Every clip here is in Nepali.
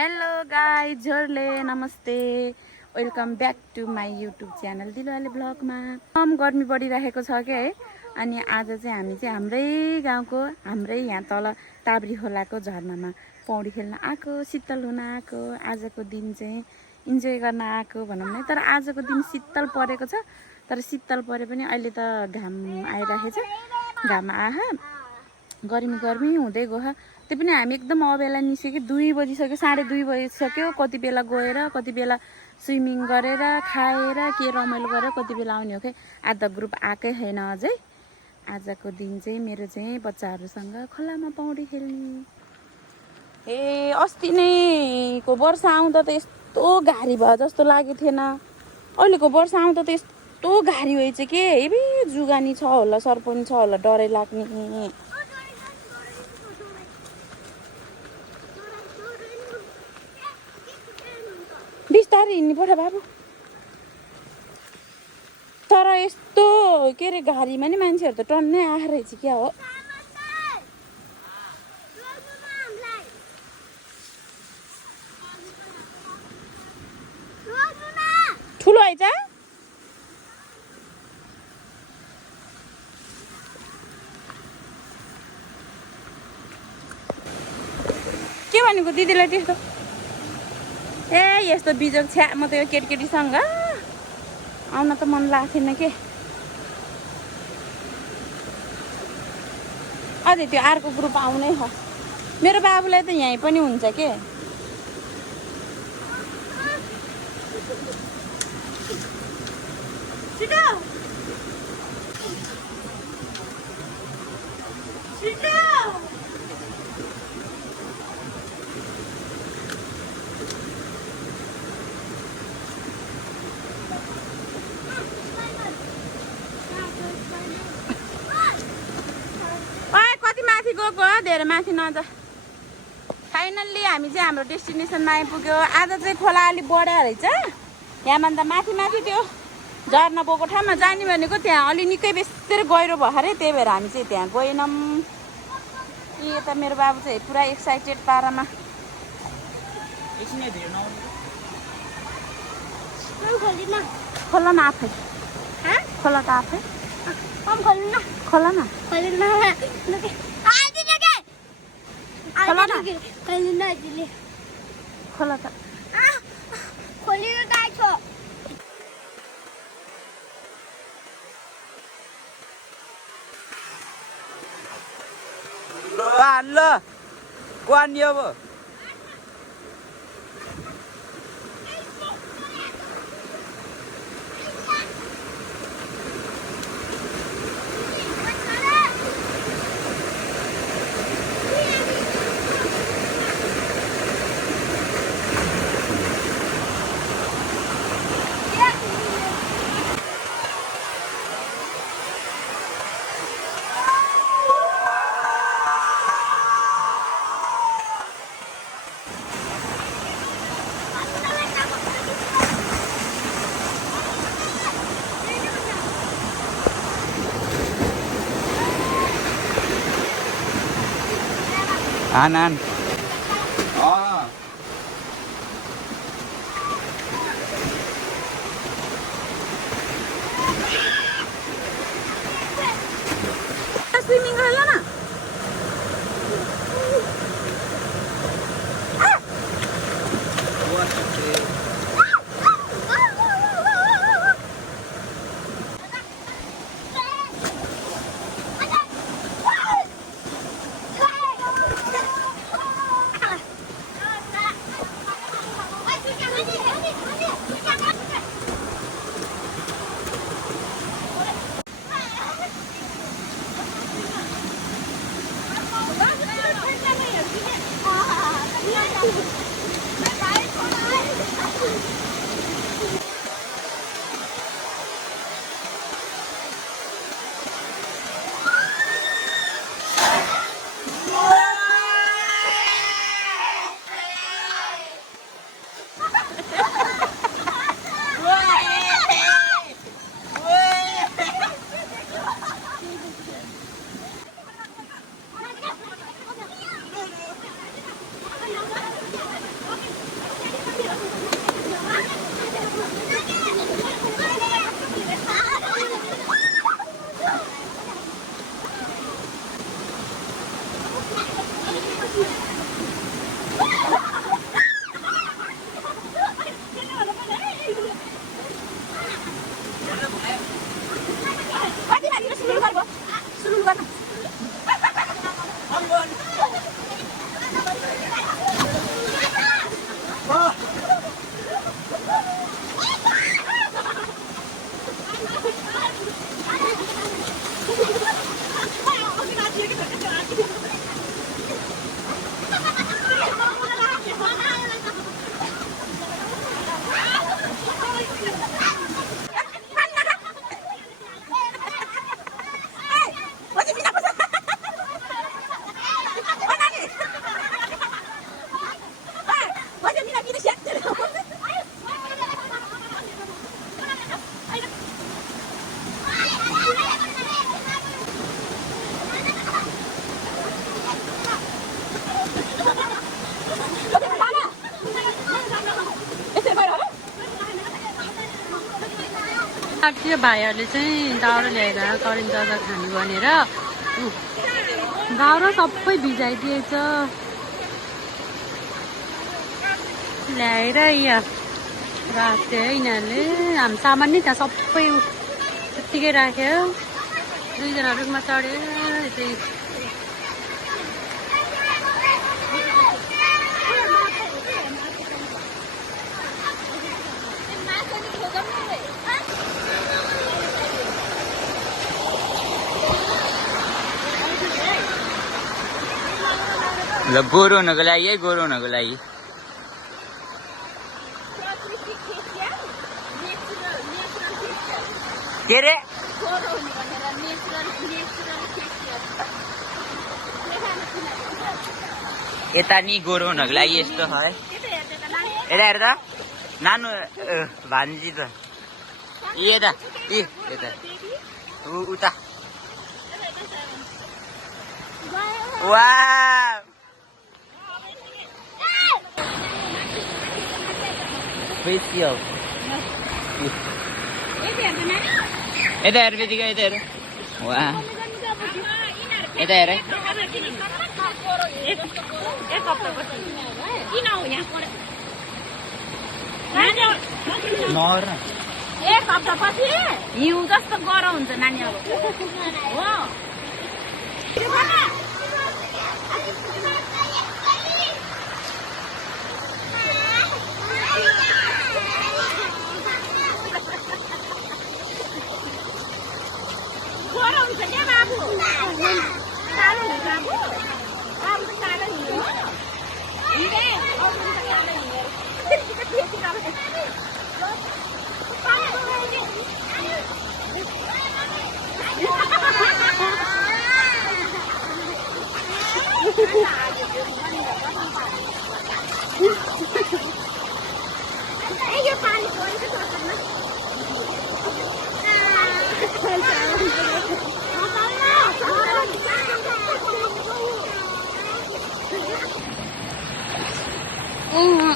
हेलो गाइज झोरले नमस्ते welcome back to my YouTube channel Dilwale ब्लगमा। कम गर्मी बढिरहेको छ क्या है। अनि आज चाहिँ हामी चाहिँ हाम्रै गाउँको हाम्रै यहाँ तल टाब्री खोलाको झरनामा पौडी खेल्न आएको, शीतल हुन आएको। आजको दिन चाहिँ इन्जोय गर्न आएको भनौँ न। तर आजको दिन शीतल परेको छ, तर शीतल परे पनि अहिले त घाम आइरहेको छ। घाम आहा गर्मी गर्मी हुँदै गयो। त्यो पनि हामी एकदम अबेला निस्क्यो, 2 बजिसक्यो, 2:30 बजिसक्यो। कति बेला गएर कति बेला स्विमिङ गरेर खाएर के रमाइलो गरेर कति बेला आउने हो। आधा ग्रुप आएकै छैन अझै। आजको दिन चाहिँ मेरो चाहिँ बच्चाहरूसँग खोलामा पौडी खेल्ने। ए अस्ति नैको वर्षा आउँदा त यस्तो घारी भयो जस्तो लागेको थिएन। अहिलेको वर्षा आउँदा त यस्तो घारी भएछ के। हेबी जुगानी छ होला, सर्पनी छ होला, डरै लाग्ने। बिस्तारै हिँड्नु पर्छ बाबु। तर यस्तो के अरे घारीमा नि मान्छेहरू त टन्नै आएर रहेछ क्या हो। ठुलो आइज के भनेको दिदीलाई त्यस्तो। ए यस्तो बिजोग छ्या, म त यो केटीसँग आउन त मन लाग्थेन के। अझै त्यो अर्को ग्रुप आउनै छ। मेरो बाबुलाई त यहीँ पनि हुन्छ के। माथि गएको धेरै माथि नजा। फाइनल्ली हामी चाहिँ हाम्रो डेस्टिनेसनमा आइपुग्यो। आज चाहिँ खोला अलिक बढ्या रहेछ। यहाँभन्दा माथि माथि त्यो झर्ना गएको ठाउँमा जाने भनेको त्यहाँ अलि निकै बेसी गहिरो भयो अरे, त्यही भएर हामी चाहिँ त्यहाँ गएनौँ। के त मेरो बाबु चाहिँ पुरा एक्साइटेड पारामा। खोला न आफै, खोला त आफै खोला न खोला त ल कुन यो आन स्विमिङ गर्ला न। त्यो भाइहरूले चाहिँ दाउरा ल्याएर करेन्ट अचार खाने भनेर दाउरा सबै भिजाइदिएछ ल्याएर यहाँ राख्यो है यिनीहरूले हामी सामान नि त्यहाँ सबै त्यत्तिकै राख्यो 2 जना रुखमा चढ्यो चाहिँ ल गोरो हुनको लागि है गोरो हुनको लागि के रे यता नि गोरो हुनको लागि यस्तो है यता हेर त नानु भान्जी त यता यता उता वाह Special. Itu air ketiga itu air. Wah. Itu air. Nor. एक हप्तापछि हिउँ जस्तो गरौँ हुन्छ नानीहरू हो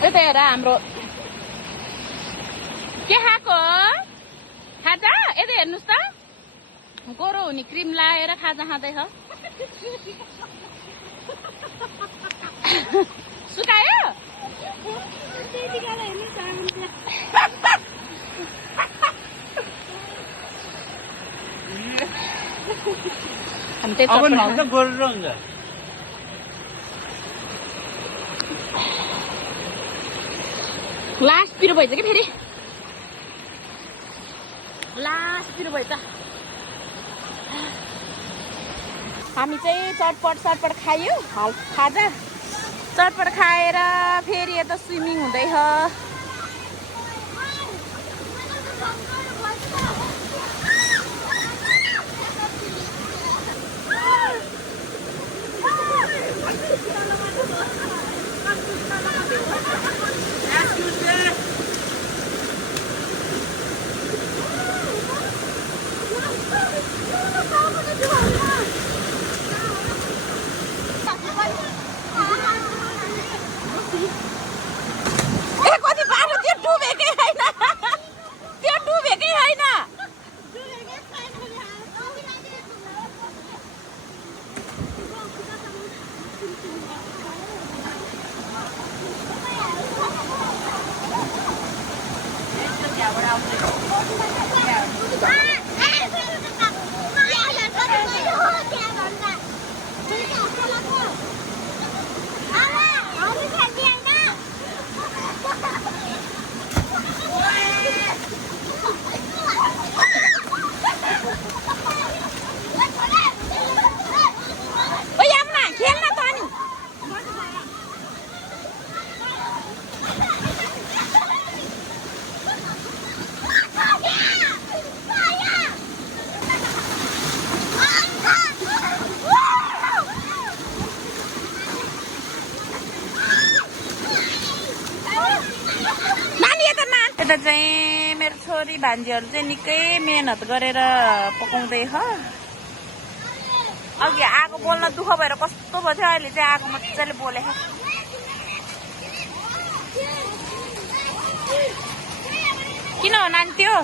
यता हेर हाम्रो के खाएको खाजा यता हेर्नुहोस् त गोरो हुने क्रिम लाएर खाजा खाँदैछ सुकायो अब नुहाउँदा गोरो हुन्छ लास्टतिर भएछ कि फेरि लास्टतिर भएछ हामी चाहिँ चटपट खायो खाजा चटपट खाएर फेरि यता स्विमिङ हुँदैछ यता चाहिँ मेरो छोरी भान्जीहरू चाहिँ निकै मेहनत गरेर पकाउँदैछ अघि आगो बोल्न दुःख भएर कस्तो भयो थियो अहिले चाहिँ आगो मजाले बोले किन हो नानी त्यो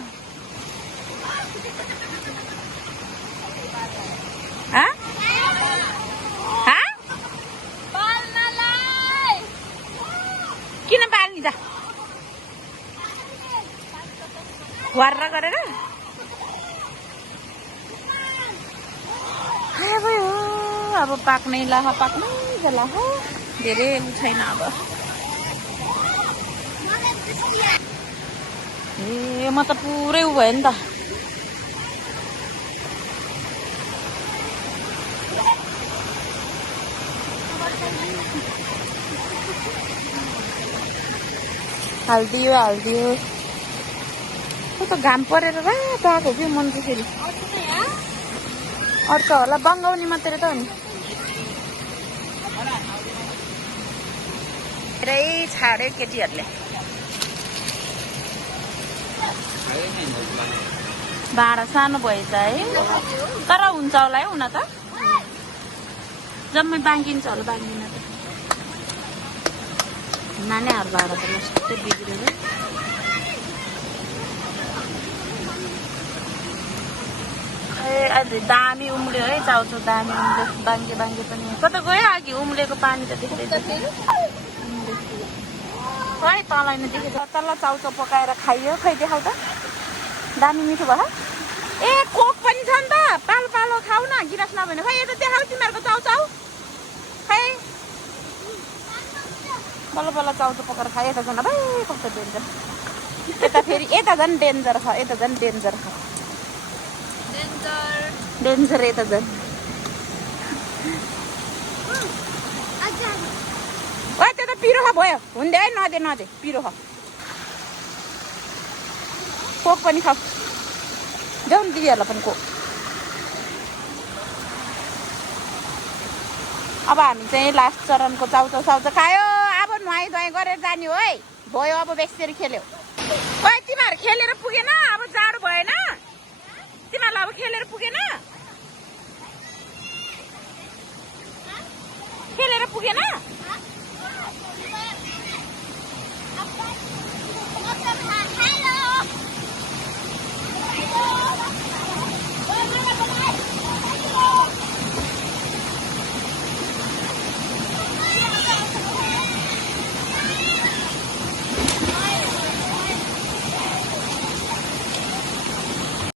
जा वार्रा गरेर खायो भयो अब पाक्नै लाह पाक्नै जला हो धेरै छैन अब ए म त पुरै उ भयो नि त हालिदियो त घाम परेर रातो आएको कि मन चाहिँ फेरि अर्को होला बङ्गाउने मात्रै त हो नि धेरै छाड्यो केटीहरूले भाँडा सानो भएछ है तर हुन्छ होला है हुन त जम्मै बाङ्गिन्छ होला बाङ्गिन त नानीहरू भाँडा त मस्तै बिग्रेर आज दामी उम्ल्यो है चाउचाउ दामी उम्ल्यो बाङ्गे पनि कता गयो अघि उम्लेको पानी त देख्दैछ खै तँलाई नै देखेछ तल चाउचाउ पकाएर खाइयो खै देखाउ त दामी मिठो भयो ए कोक पनि छ नि त पालो पालो खाऊ न गिलास नभएन खै यता देखाउ तिमीहरूको चाउचाउ खै बल्ल बल्ल चाउचाउ पकाएर खायो यता झन् भाइ कस्तो डेन्जर यता फेरि यता झन् डेन्जर छ यता झन् डेन्जर छ डेन्जर यता झन् ओ त्यो त पिरो खा भयो हुँदै है नदे पिरो खा कोक पनि खाऊ जाउँ दिदीहरूलाई पनि कोक अब हामी चाहिँ लास्ट चरणको चाउचाउ खायो अब नुहाई धुवाई गरेर जाने हो है भयो अब बेक्सेरी खेल्यो ओइ तिमीहरू खेलेर पुगेन अब जाडो भएन तिमीहरूलाई अब खेलेर पुगेन खेलेर पुगेन